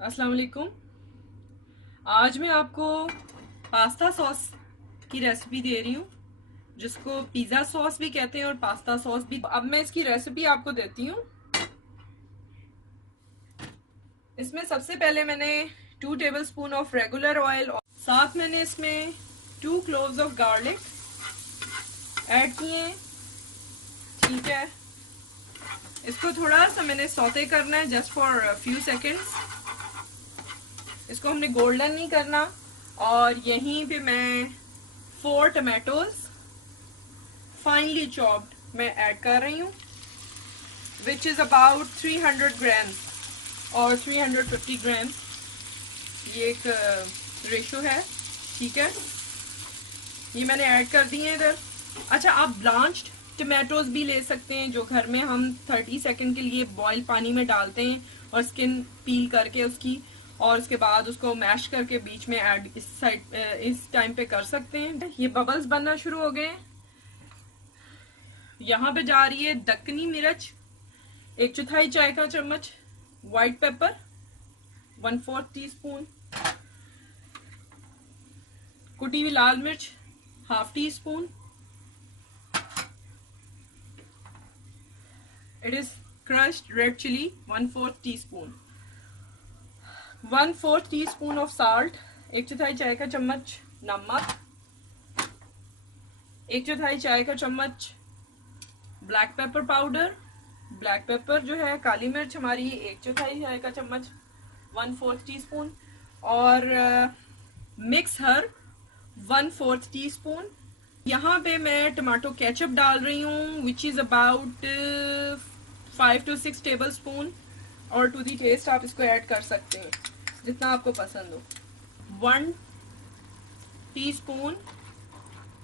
अस्सलाम वालेकुम। आज मैं आपको पास्ता सॉस की रेसिपी दे रही हूँ, जिसको पिज़्ज़ा सॉस भी कहते हैं और पास्ता सॉस भी। अब मैं इसकी रेसिपी आपको देती हूँ। इसमें सबसे पहले मैंने 2 टेबलस्पून ऑफ रेगुलर ऑयल और साथ मैंने इसमें 2 क्लोव्स ऑफ गार्लिक ऐड किए। ठीक है, इसको थोड़ा सा मैंने सौते करना है, जस्ट फॉर फ्यू सेकेंड्स। इसको हमने गोल्डन नहीं करना। और यहीं पे मैं 4 टमाटोज फाइनली चॉप्ड मैं ऐड कर रही हूँ, विच इज़ अबाउट 300 ग्राम्स और 350 ग्राम्स, ये एक रेशो है। ठीक है, ये मैंने ऐड कर दिए हैं इधर। अच्छा, आप ब्लांच्ड टमाटोज भी ले सकते हैं, जो घर में हम 30 सेकंड के लिए बॉयल पानी में डालते हैं और स्किन पील करके उसकी, और उसके बाद उसको मैश करके बीच में ऐड इस टाइम पे कर सकते हैं। ये बबल्स बनना शुरू हो गए। यहाँ पे जा रही है दक्कनी मिर्च 1/4 चाय का चम्मच, व्हाइट पेपर 1/4 टीस्पून, कुटी हुई लाल मिर्च half teaspoon, it is crushed red chili 1/4 teaspoon, 1/4 teaspoon of salt, 1/4 चाय का चम्मच नमक, 1/4 चाय का चम्मच black pepper powder, black pepper जो है काली मिर्च हमारी 1/4 चाय का चम्मच 1/4 टीस्पून, और मिक्स हर्ब 1/4 टीस्पून। यहाँ पे मैं टमाटो केचप डाल रही हूँ, which is about 5 to 6 table spoon, और टू दी टेस्ट आप इसको ऐड कर सकते हैं जितना आपको पसंद हो। 1 टीस्पून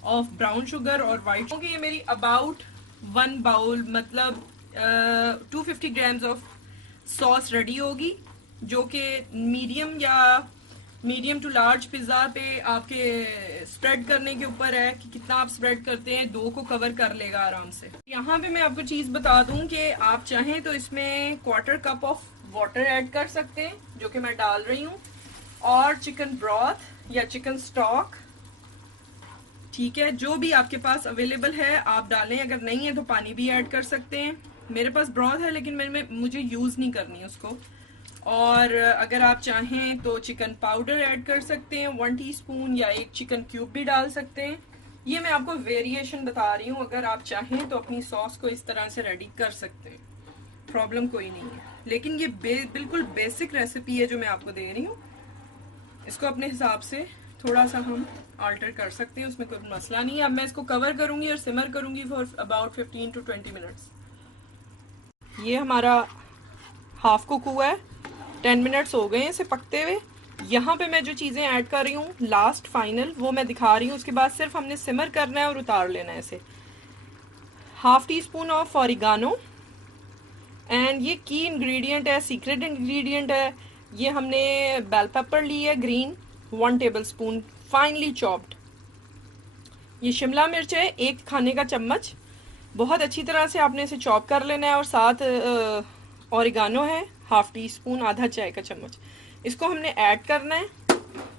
ऑफ ब्राउन शुगर और वाइट, क्योंकि ये मेरी अबाउट 1 बाउल मतलब 250 ग्राम्स ऑफ सॉस रेडी होगी, जो कि मीडियम टू लार्ज पिज्ज़ा पे आपके स्प्रेड करने के ऊपर है कि कितना आप स्प्रेड करते हैं, 2 को कवर कर लेगा आराम से। यहाँ पे मैं आपको चीज़ बता दूं कि आप चाहें तो इसमें 1/4 कप ऑफ वाटर ऐड कर सकते हैं, जो कि मैं डाल रही हूँ, और चिकन ब्रॉथ या चिकन स्टॉक, ठीक है, जो भी आपके पास अवेलेबल है आप डालें। अगर नहीं है तो पानी भी ऐड कर सकते हैं। मेरे पास ब्रॉथ है लेकिन मुझे यूज़ नहीं करनी उसको। और अगर आप चाहें तो चिकन पाउडर ऐड कर सकते हैं 1 टीस्पून, या एक चिकन क्यूब भी डाल सकते हैं। ये मैं आपको वेरिएशन बता रही हूँ, अगर आप चाहें तो अपनी सॉस को इस तरह से रेडी कर सकते हैं, प्रॉब्लम कोई नहीं है। लेकिन ये बिल्कुल बेसिक रेसिपी है जो मैं आपको दे रही हूँ। इसको अपने हिसाब से थोड़ा सा हम आल्टर कर सकते हैं, उसमें कोई मसला नहीं है। अब मैं इसको कवर करूंगी और सिमर करूंगी फॉर अबाउट 15 to 20 मिनट्स। ये हमारा हाफ कुक हुआ है, 10 मिनट्स हो गए हैं इसे पकते हुए। यहाँ पे मैं जो चीज़ें ऐड कर रही हूँ लास्ट फाइनल वो मैं दिखा रही हूँ, उसके बाद सिर्फ हमने सिमर करना है और उतार लेना है इसे। Half tea spoon of oregano, and ये की इंग्रेडिएंट है, सीक्रेट इंग्रेडिएंट है। ये हमने बेल पेपर ली है green 1 table spoon finally chopped. ये शिमला मिर्च है 1 खाने का चम्मच, बहुत अच्छी तरह से आपने इसे चॉप कर लेना है। और साथ ऑरिगानो है हाफ टी स्पून, आधा चाय का चम्मच। इसको हमने ऐड करना है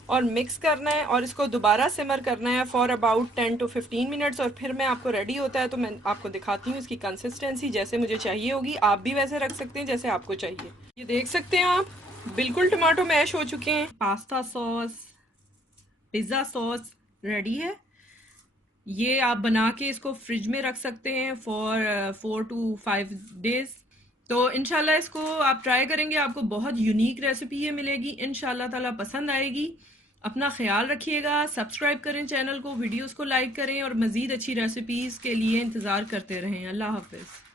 और मिक्स करना है, और इसको दोबारा सिमर करना है फॉर अबाउट 10 to 15 मिनट्स। और फिर मैं आपको रेडी होता है तो मैं आपको दिखाती हूँ इसकी कंसिस्टेंसी जैसे मुझे चाहिए होगी। आप भी वैसे रख सकते हैं जैसे आपको चाहिए। ये देख सकते हैं आप, बिल्कुल टमाटो मैश हो चुके हैं। Pasta sauce, pizza sauce ready है। ये आप बना के इसको फ्रिज में रख सकते हैं फॉर 4 to 5 डेज। तो इंशाल्लाह इसको आप ट्राई करेंगे, आपको बहुत यूनिक रेसिपी ये मिलेगी, इंशाल्लाह ताला पसंद आएगी। अपना ख्याल रखिएगा, सब्सक्राइब करें चैनल को, वीडियोस को लाइक करें, और मज़ीद अच्छी रेसिपीज़ के लिए इंतज़ार करते रहें। अल्लाह हाफ़िज़।